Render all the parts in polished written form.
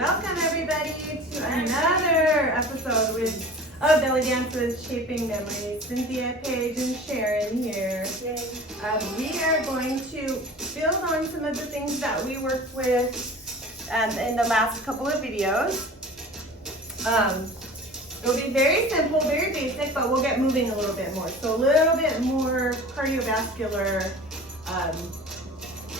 Welcome everybody to another episode of Belly Dances Shaping Memories. Cynthia, Paige, and Sharon here. We are going to build on some of the things that we worked with in the last couple of videos. It'll be very simple, very basic, but we'll get moving a little bit more. So a little bit more cardiovascular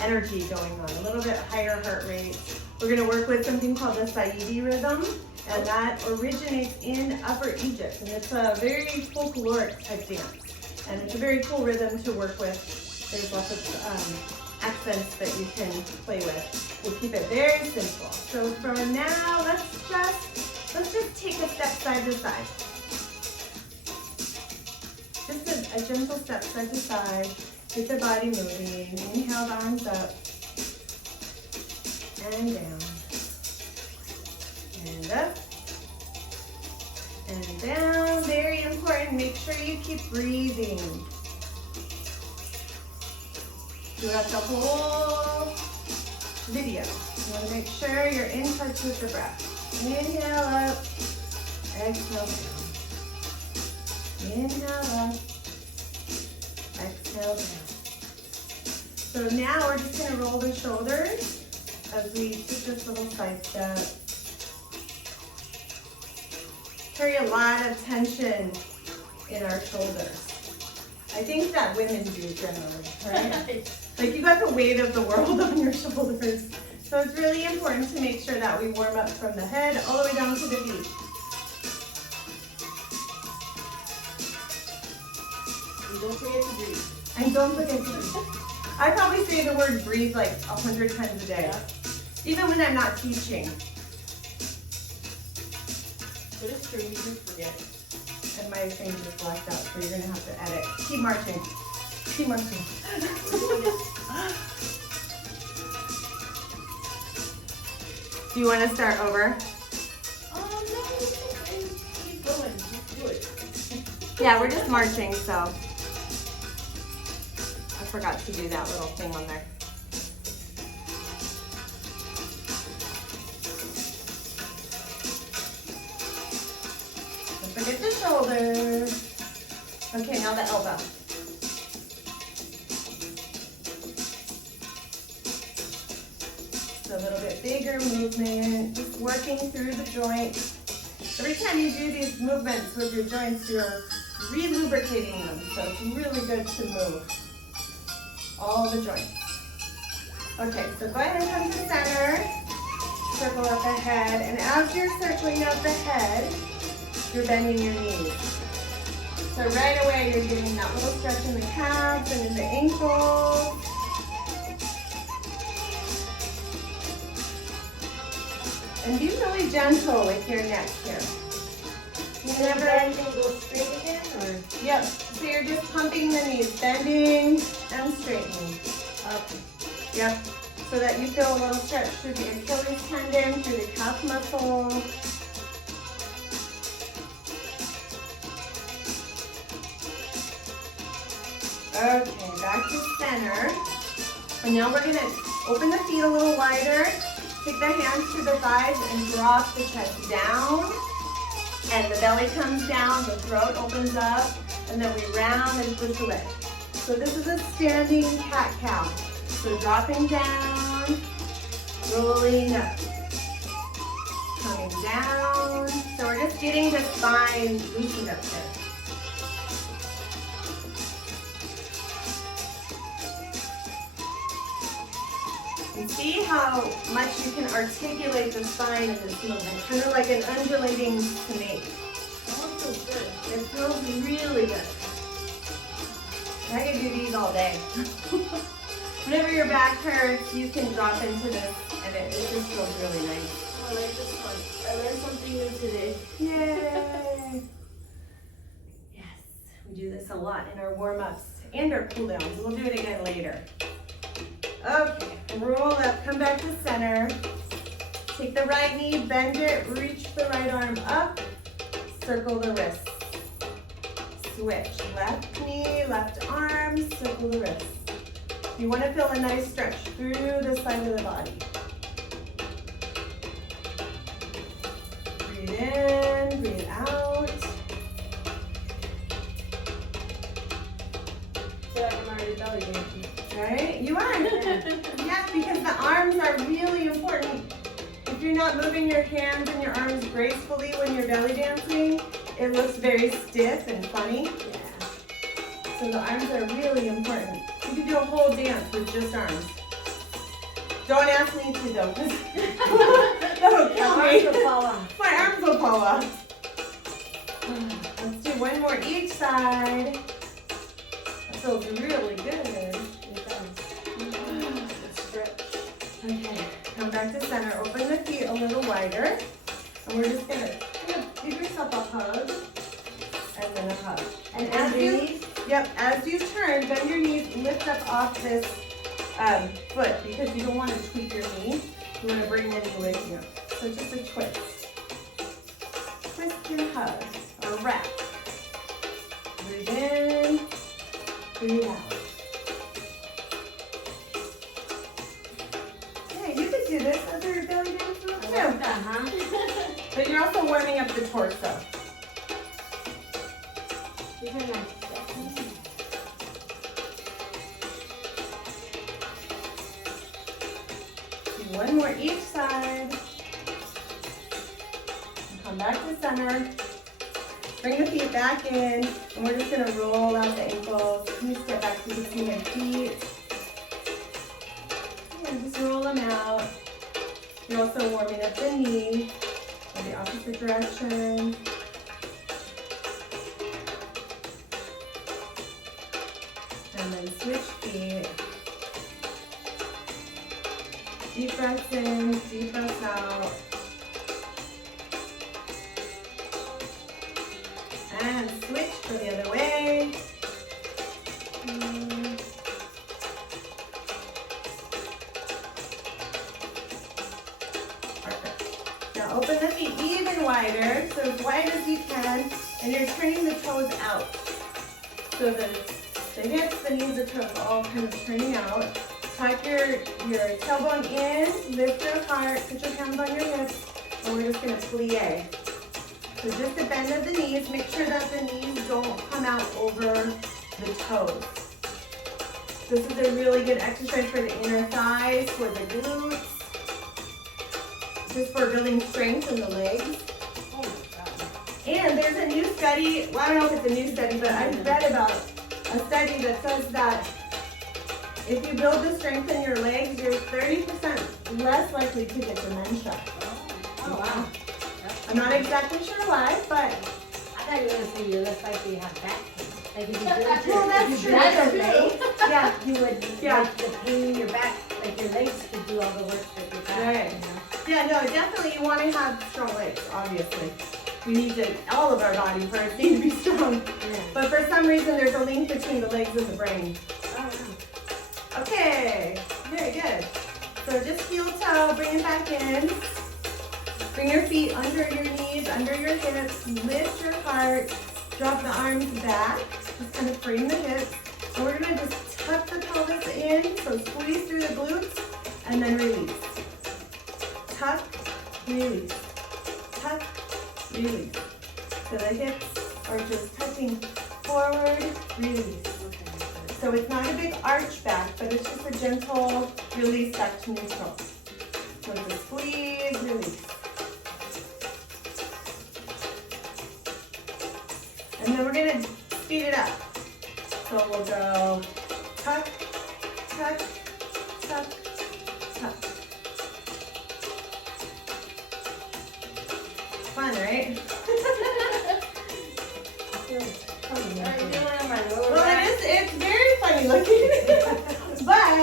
energy going on, a little bit higher heart rate. We're going to work with something called the Saidi rhythm, and that originates in Upper Egypt, and it's a very folkloric type dance, and it's a very cool rhythm to work with. There's lots of accents that you can play with. We'll keep it very simple. So for now, let's just take a step side to side. Just a gentle step side to side. Get the body moving. Inhale the arms up. And down. And up. And down. Very important. Make sure you keep breathing throughout the whole video. You want to make sure you're in touch with the breath. Inhale up. Exhale down. Inhale up. Exhale down. So now we're just going to roll the shoulders as we take this little side step. Carry a lot of tension in our shoulders. I think that women do generally, right? Like you got the weight of the world on your shoulders. So it's really important to make sure that we warm up from the head all the way down to the feet. Don't forget to breathe. And don't forget to breathe. I probably say the word breathe like 100 times a day, even when I'm not teaching. But it's true, you just forget. And my thing just blacked out, so you're gonna have to edit. Keep marching. Keep marching. Do you want to start over? No, keep going. Just do it. Yeah, we're just marching, so. I forgot to do that little thing on there. Don't forget the shoulder. Okay, now the elbow. So a little bit bigger movement, just working through the joint. Every time you do these movements with your joints, you're re-lubricating them, so it's really good to move all the joints. Okay, so go ahead and come to center. Circle up the head, and as you're circling up the head, you're bending your knees. So right away, you're getting that little stretch in the calves and in the ankles. And be really gentle with your neck here. You never go straight again, or? Yep. So you're just pumping the knees, bending and straightening. Up. Yep. So that you feel a little stretch through the Achilles tendon, through the calf muscle. Okay, back to center. And now we're gonna open the feet a little wider. Take the hands to the thighs and drop the chest down. And the belly comes down, the throat opens up, and then we round and push away. So this is a standing cat-cow. So dropping down, rolling up, coming down. So we're just getting the spine loosened up there. And see how much you can articulate the spine in this movement, kind of like an undulating snake. Oh, it feels good. It feels really good. I could do these all day. Whenever your back hurts, you can drop into this, and it just feels really nice. I like this one. I learned something new today. Yay! Yes, we do this a lot in our warm-ups and our cool-downs. We'll do it again later. Okay, roll up, come back to center. Take the right knee, bend it, reach the right arm up, circle the wrist. Switch, left knee, left arm, circle the wrist. You want to feel a nice stretch through the side of the body. Yeah, because the arms are really important. If you're not moving your hands and your arms gracefully when you're belly dancing, it looks very stiff and funny. Yeah. So the arms are really important. You can do a whole dance with just arms. Don't ask me to though, because that'll kill me. Arms will fall off. My arms will fall off. Let's do one more each side. That feels really good. It does. Stretch. Okay, come back to center. Open the feet a little wider. And we're just gonna give yourself a hug. And then a hug. And as you turn, bend your knees, lift up off this foot because you don't want to tweak your knee. You want to bring the knee with you. So just a twist. Twist and hug, or wrap. Breathe in, breathe out. Yeah, you could do this as your belly dance move too. Uh-huh. But you're also warming up the torso. These are nice. Do one more each side. And come back to center. Bring the feet back in, and we're just gonna roll out the ankles. Can you step back so you can see my feet? And just roll them out. You're also warming up the knee in the opposite direction. And then switch feet. Deep breaths in, deep breaths out. And switch to the other way. Perfect. Now open the feet even wider, so as wide as you can, and you're turning the toes out. So the hips, the knees, the toes all kind of turning out. Tuck your tailbone in, lift your heart, put your hands on your hips, and we're just gonna plie. So just a bend of the knees, make sure that the knees don't come out over the toes. This is a really good exercise for the inner thighs, for the glutes, just for building strength in the legs. Oh my God. And there's a new study, well, I don't know if it's a new study, but I read about a study that says that if you build the strength in your legs, you're 30% less likely to get dementia. Oh wow. I'm not exactly sure why, but I thought you were gonna say you're less likely to have back pain. Like if you well, that's true. That's true. Yeah, You would Yeah. like the pain in your back, like your legs could do all the work with your back. Right. You know? yeah, no, definitely you want to have strong legs, obviously. We need to, all of our body parts need to be strong. Yeah. But for some reason, there's a link between the legs and the brain. Oh wow. Okay, very good. So just heel toe, bring it back in. Bring your feet under your knees, under your hips, lift your heart, drop the arms back, just kind of frame the hips. And we're gonna just tuck the pelvis in, so squeeze through the glutes, and then release. Tuck, release. Tuck, release. So the hips are just touching forward, release. So it's not a big arch back, but it's just a gentle release back to neutral. So just squeeze, release. And then we're gonna speed it up. So we'll go tuck, tuck, tuck, tuck. Fun, right? Well, it's very funny looking. But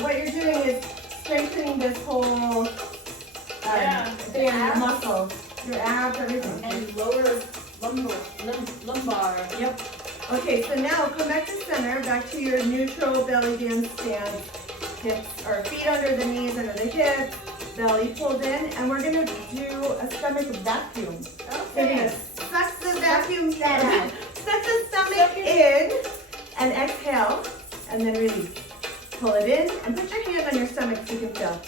what you're doing is strengthening this whole thing, muscle, your abs, everything. And lower lumbar. Yep. Okay, so now come back to center, back to your neutral belly dance stance. Hips or feet under the knees, under the hips, belly pulled in, and we're gonna do a stomach vacuum. So you're gonna suck the vacuum out. Suck the stomach in and exhale, and then release. Pull it in and put your hand on your stomach so you can feel.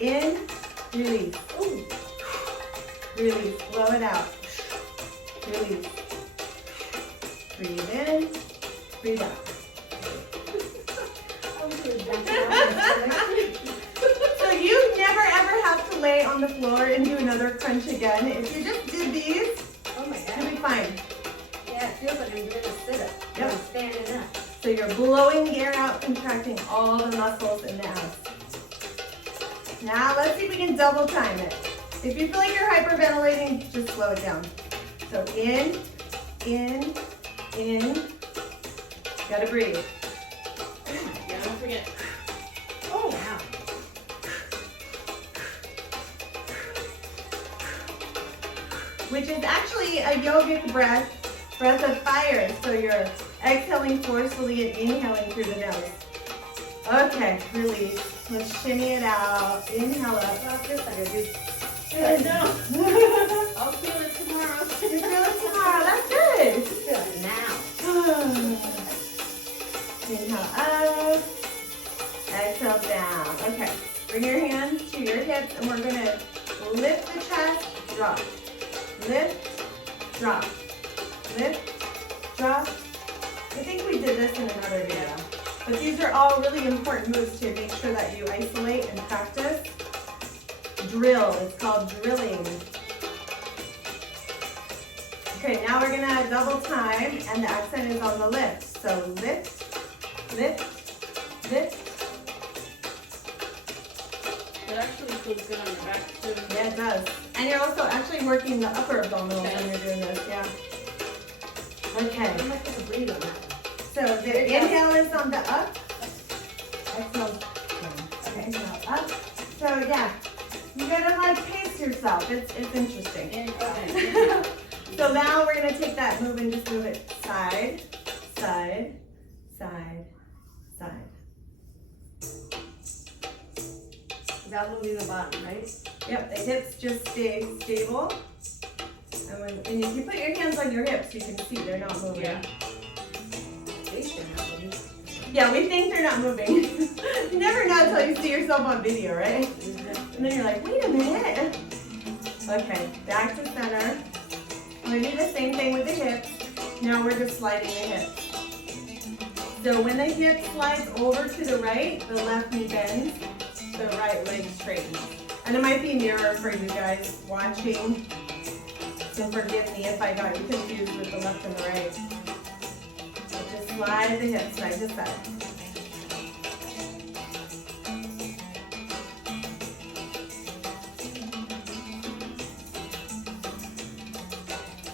In, release. Ooh. Release, blow it out. Release. Breathe in, breathe out. So you never ever have to lay on the floor and do another crunch again. If you just did these, Oh my you'll be God. fine. Yeah, it feels like I'm doing a sit-up. Yep. I'm standing up. So you're blowing the air out, contracting all the muscles in the abs. Now let's see if we can double time it. If you feel like you're hyperventilating, just slow it down. So in, gotta breathe. Yeah, don't forget. Oh, wow. Which is actually a yogic breath of fire. So you're exhaling forcefully and inhaling through the nose. Okay, release. Let's shimmy it out. Inhale up. Well, it feels like I do. I know. I'll I'll feel it tomorrow. feel it tomorrow. That's good. Feel it now. Inhale up. Exhale down. Okay. Bring your hands to your hips and we're gonna lift the chest, drop. Lift, drop. Lift, drop. I think we did this in another video. But these are all really important moves to make sure that you isolate and practice. Drill, it's called drilling. Okay, now we're gonna double time and the accent is on the lift. So lift, lift, lift. It actually feels good on your back too. Yeah, it does. And you're also actually working the upper abdominals when you're doing this, yeah. Okay. I'm not going to breathe on that. So the inhale is on the up. Exhale down. Okay, inhale up. So yeah, you gotta like pace yourself. It's interesting. Okay. So now we're gonna take that move and just move it side, side, side, side. Without moving the bottom, right? Yep, the hips just stay stable. And if you put your hands on your hips, you can see they're not moving. Yeah. Yeah, we think they're not moving. You never know until you see yourself on video, right? And then you're like, wait a minute. Okay, back to center. We're gonna do the same thing with the hips. Now we're just sliding the hips. So when the hip slides over to the right, the left knee bends, the right leg straightens. And it might be mirror for you guys watching. So forgive me if I got you confused with the left and the right. So just slide the hips side to side.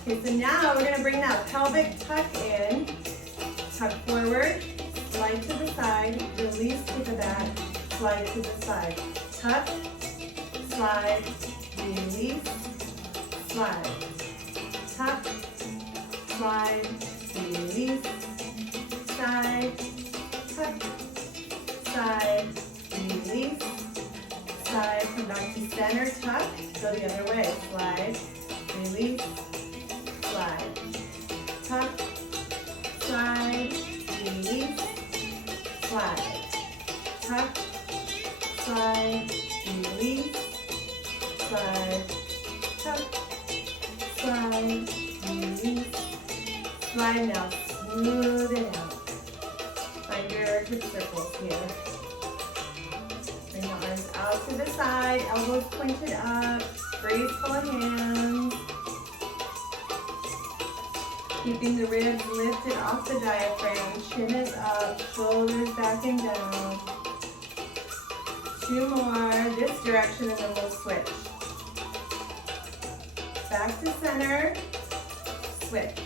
Okay, so now we're gonna bring that pelvic tuck in, tuck forward, slide to the side, release to the back, slide to the side. Tuck, slide, release, slide. Tuck, slide, release, side, tuck, side, release, side, come back to center, tuck, go the other way, slide, release, slide, tuck, slide, release, slide, tuck, slide, release, slide, tuck, slide, release, slide. Now smooth it out. Find your hip circles here. Bring the arms out to the side, elbows pointed up, graceful hands. Keeping the ribs lifted off the diaphragm, chin is up, shoulders back and down. 2 more, this direction, and then we'll switch. Back to center, switch.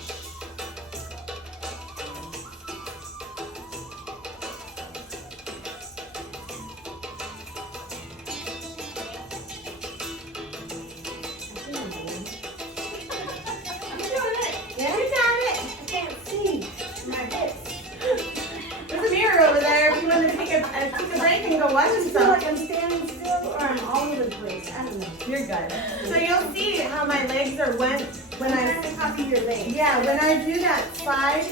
Yeah, you got it. I can't see my hips. There's a mirror over there if you want to take a break and go watch I feel some. like I'm standing still or I'm all over the place. I don't know. You're good. So you'll see how my legs are when I'm I trying to copy your legs. yeah, when I do that slide,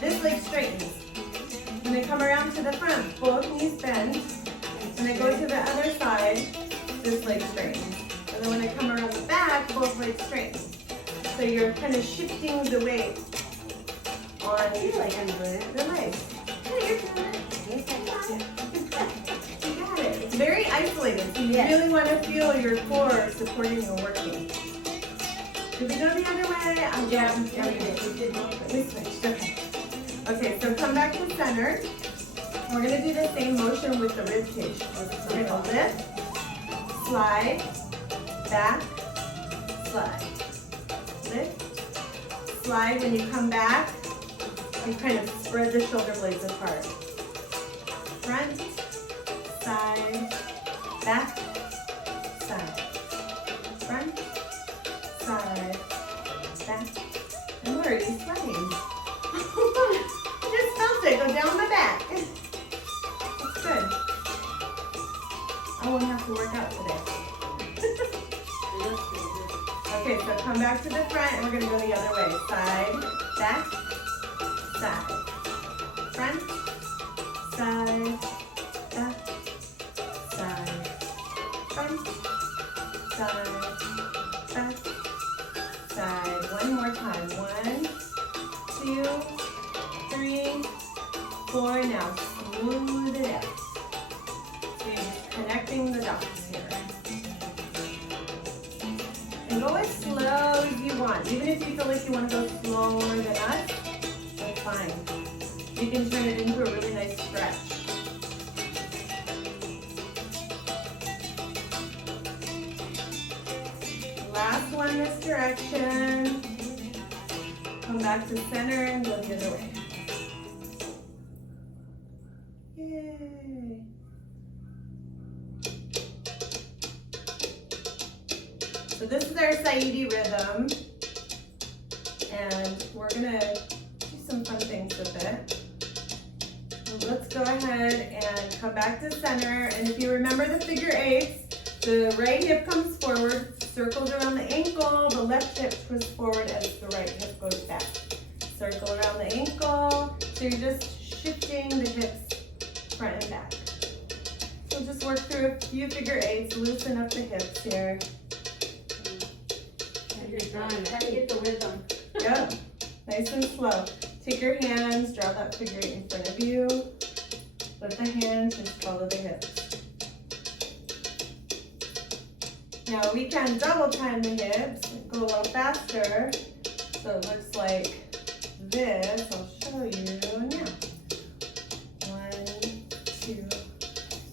this leg straightens. When I come around to the front, both knees bend. When I go to the other side, this leg straightens. And then when I come around the back, both legs straighten. So you're kind of shifting the weight on I feel like I'm doing it. the legs. Yeah, you're doing it. Yes, I got it. Good isolated. So you Yes. really want to feel your core supporting and working. Did we go the other way? Yeah, we did one. We switched, okay. Okay, so come back to center. We're gonna do the same motion with the rib cage. We're gonna lift, slide, back, slide. Lift, slide. When you come back, you kind of spread the shoulder blades apart. Front, side, back, side. Front, side, back. And what are you sweating? I just felt it go down the back. That's good. I won't have to work out today. Okay, so come back to the front and we're gonna go the other way. Side, back, side. Front, side, back, side. Front, side, back, side. One more time. 1, 2, 3, 4. Now smooth it out. So you're just connecting the dots here. And go as slow as you want. Even if you feel like you want to go slower than us, that's fine. You can turn it into a really nice stretch. Last one this direction. Come back to center and go the other way. Yay. So this is our Saidi rhythm, and we're gonna do some fun things with it. So let's go ahead and come back to center, and if you remember the figure eights, the right hip comes forward, circles around the ankle, the left hip twists forward as the right hip goes back. Circle around the ankle, so you're just shifting the hips front and back. So just work through a few figure eights, loosen up the hips here. Trying to get the rhythm. Yep, nice and slow. Take your hands, draw that figure eight in front of you. Let the hands just follow the hips. Now we can double time the hips, go a little faster. So it looks like this. I'll show you now. 1, 2,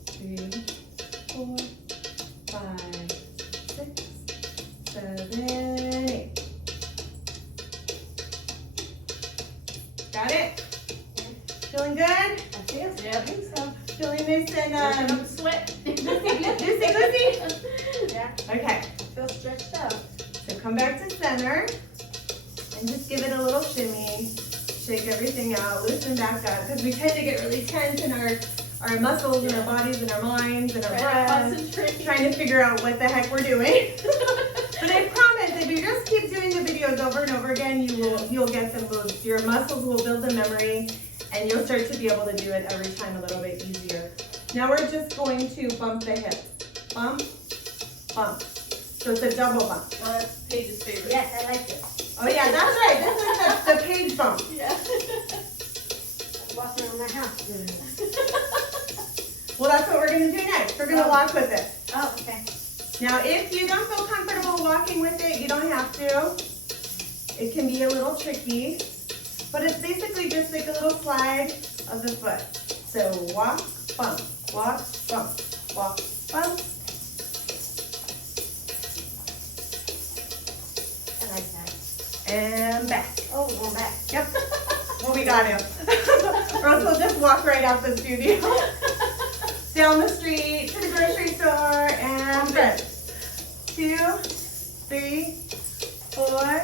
3, 4, 5, 6, 7, 8. Got it? Feeling good? I think so. Feeling nice and Working up sweat. loosey. Yeah, Okay, feel stretched out. so come back to center and just give it a little shimmy. Shake everything out, loosen back up, because we tend to get really tense in our muscles and our bodies and our minds and our breaths, Concentrate. trying to figure out what the heck we're doing. But I promise, if you just keep doing the videos over and over again, you'll get the moves. Your muscles will build the memory, and you'll start to be able to do it every time a little bit easier. Now we're just going to bump the hips. Bump, bump. So it's a double bump. Oh, that's Paige's favorite. Yes, I like this. Oh yeah, that's right. This is the page bump. Yeah. I'm walking around my house doing this. Well, that's what we're gonna do next. We're gonna walk with it. Oh, okay. Now, if you don't feel comfortable walking with it, you don't have to. It can be a little tricky, but it's basically just like a little slide of the foot. So walk, bump, walk, bump, walk, bump. I like that. And back. Oh, we're going back. Yep. Well, we got him. Or else we'll just walk right out the studio. Down the street, to the grocery store, and good. 2, 3, 4,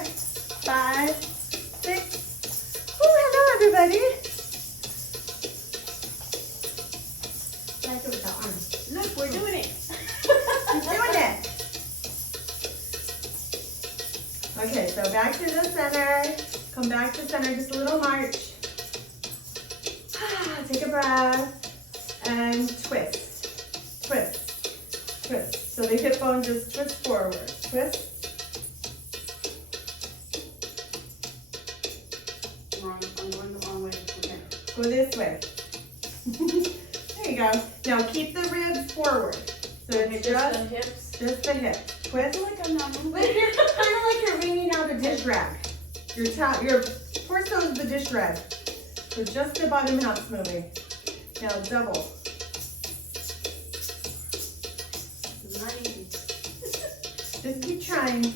5, 6. Oh, hello, everybody. I like it with the arms. Look, we're doing it. Keep doing it. Okay, so back to the center. Come back to center, just a little march. Take a breath. And twist, twist, twist. So the hip bone just twists forward. Twist. Wrong. I'm going the wrong way. Okay. Go this way. There you go. Now keep the ribs forward. So it's Just the hips. just the hip. Twist. I feel like I'm not moving. Kind of like you're wringing out a dish rag. Your torso is the dish rag. So just the bottom half's moving. Now double. It's not easy. Just keep trying.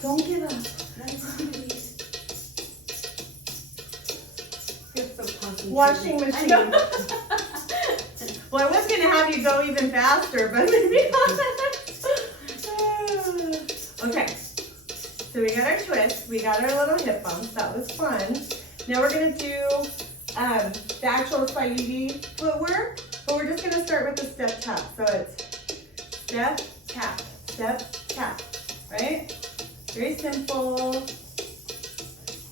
Don't give up. Not easy. You're so concentrated. Washing I machine. know. Well, I was gonna have you go even faster, but maybe not. Okay. So we got our twist. We got our little hip bumps. That was fun. Now we're gonna do the actual Saidi footwork, but we're just gonna start with the step tap. So it's step, tap, right? Very simple.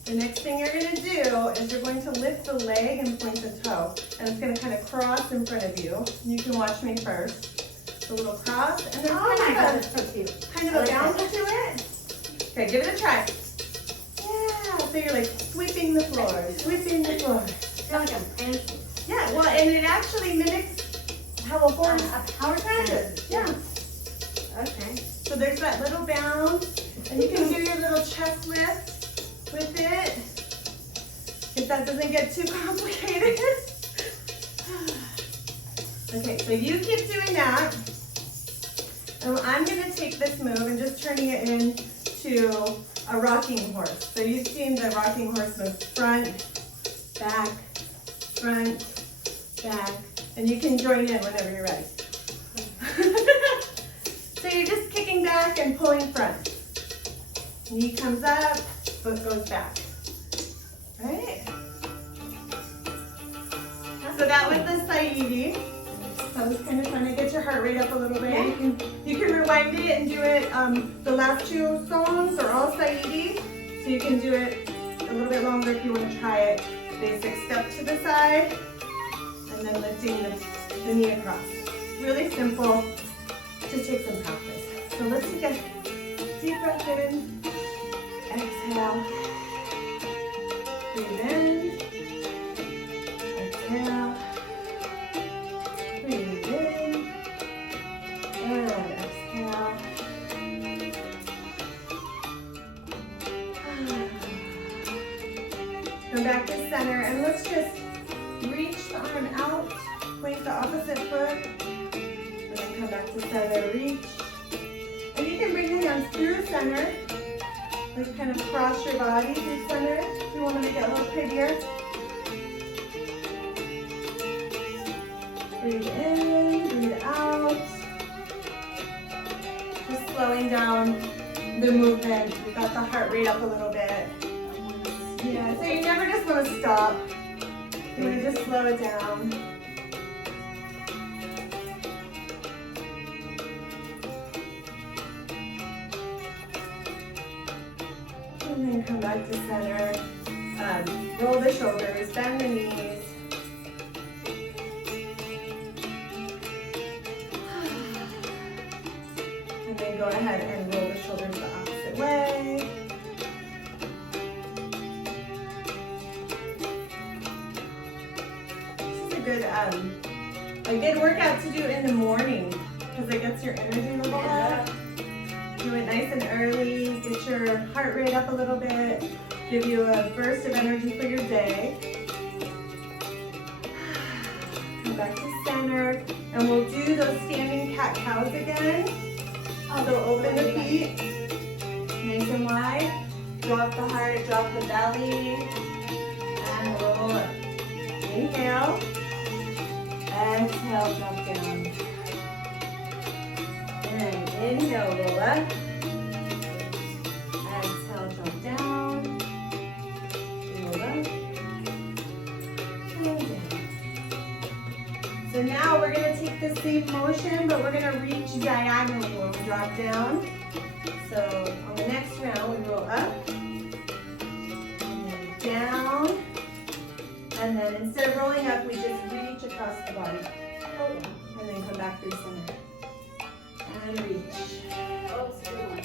The next thing you're gonna do is you're going to lift the leg and point the toe. And it's gonna kind of cross in front of you. You can watch me first. A little cross, and there's Oh my God, kind that's so cute. of a bounce to it. Okay, give it a try. Yeah, so you're like sweeping the floor, sweeping the floor. I feel like I'm dancing. Yeah, well, and it actually mimics how a horse Power dances. Yeah. Okay. So there's that little bounce, and you can do your little chest lift with it, if that doesn't get too complicated. Okay, so you keep doing that. And I'm gonna take this move and just turning it into a rocking horse. So you've seen the rocking horse move, front, back, and you can join in whenever you're ready. So you're just kicking back and pulling front. Knee comes up, foot goes back. Right? So that was the Saidi. That was kind of fun. It gets your heart rate up a little bit. Yeah. You can rewind it and do it. The last two songs are all Saidi. So you can do it a little bit longer if you want to try it. Basic step to the side. And then lifting the knee across. Really simple. Just take some practice. So let's take a deep breath in. Exhale. Breathe in. Exhale. Breathe in. And exhale. Come back to center and let's just reach the arm out. Point the opposite foot. And then come back to center. Reach. And you can bring the hands through center. Like kind of cross your body through center if you want to make it a little prettier. Breathe in, breathe out. Just slowing down the movement. We got the heart rate up a little bit. Yeah, so you never just want to stop. You want to just slow it down. And then come back to center. Roll the shoulders, bend the knees. And then go ahead and roll the shoulders the opposite way. This is a good workout to do in the morning because it gets your energy level up. Do it nice and early, get your heart rate up a little bit, give you a burst of energy for your day. Come back to center, and we'll do those standing cat-cows again. So open the feet, nice and wide, drop the heart, drop the belly, and roll up. Inhale, exhale, drop down. And inhale, roll up. Exhale, drop down. Roll up. And down. So now we're going to take the same motion, but we're going to reach diagonally when we drop down. So on the next round, we roll up. And then down. And then instead of rolling up, we just reach across the body. And then come back through center. And reach. Oh, it's a good one.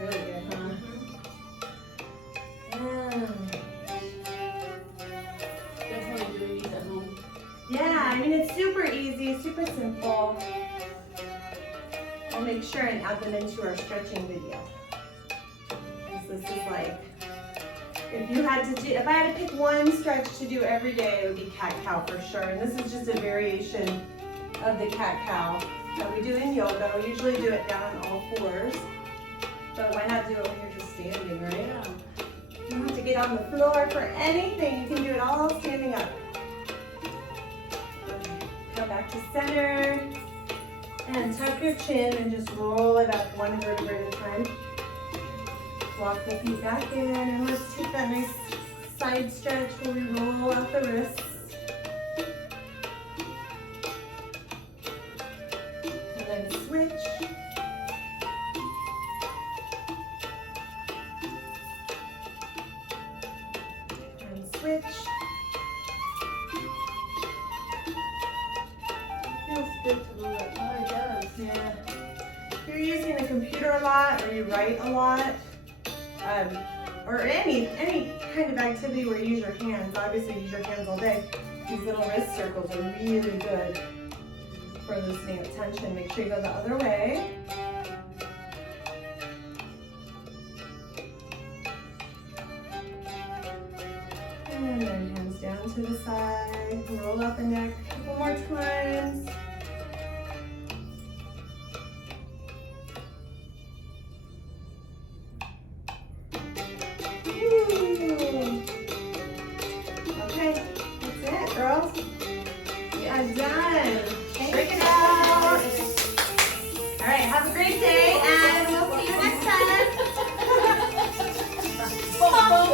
Really good, huh? And Definitely doing these at home. yeah, I mean, it's super easy, super simple. we'll make sure and add them into our stretching video. This is like, if I had to pick one stretch to do every day, it would be cat-cow for sure. And this is just a variation of the cat-cow that we do in yoga. We usually do it down on all fours. But why not do it when you're just standing, right? Yeah. You don't have to get on the floor for anything. You can do it all standing up. Okay. Come back to center. And tuck your chin and just roll it up one vertebra at a time. Walk the feet back in, and let's take that nice side stretch where we roll out the wrists. And then switch. And switch. Feels good to move it. Oh, it does. Yeah. If you're using the computer a lot or you write a lot, or any kind of activity where you use your hands, obviously use your hands all day, these little wrist circles are really good for loosening up tension. Make sure you go the other way. And then hands down to the side, roll out the neck a couple more times. Okay, that's it, girls. You are done. Break it out. All right, have a great day, and we'll see you next time. Bye.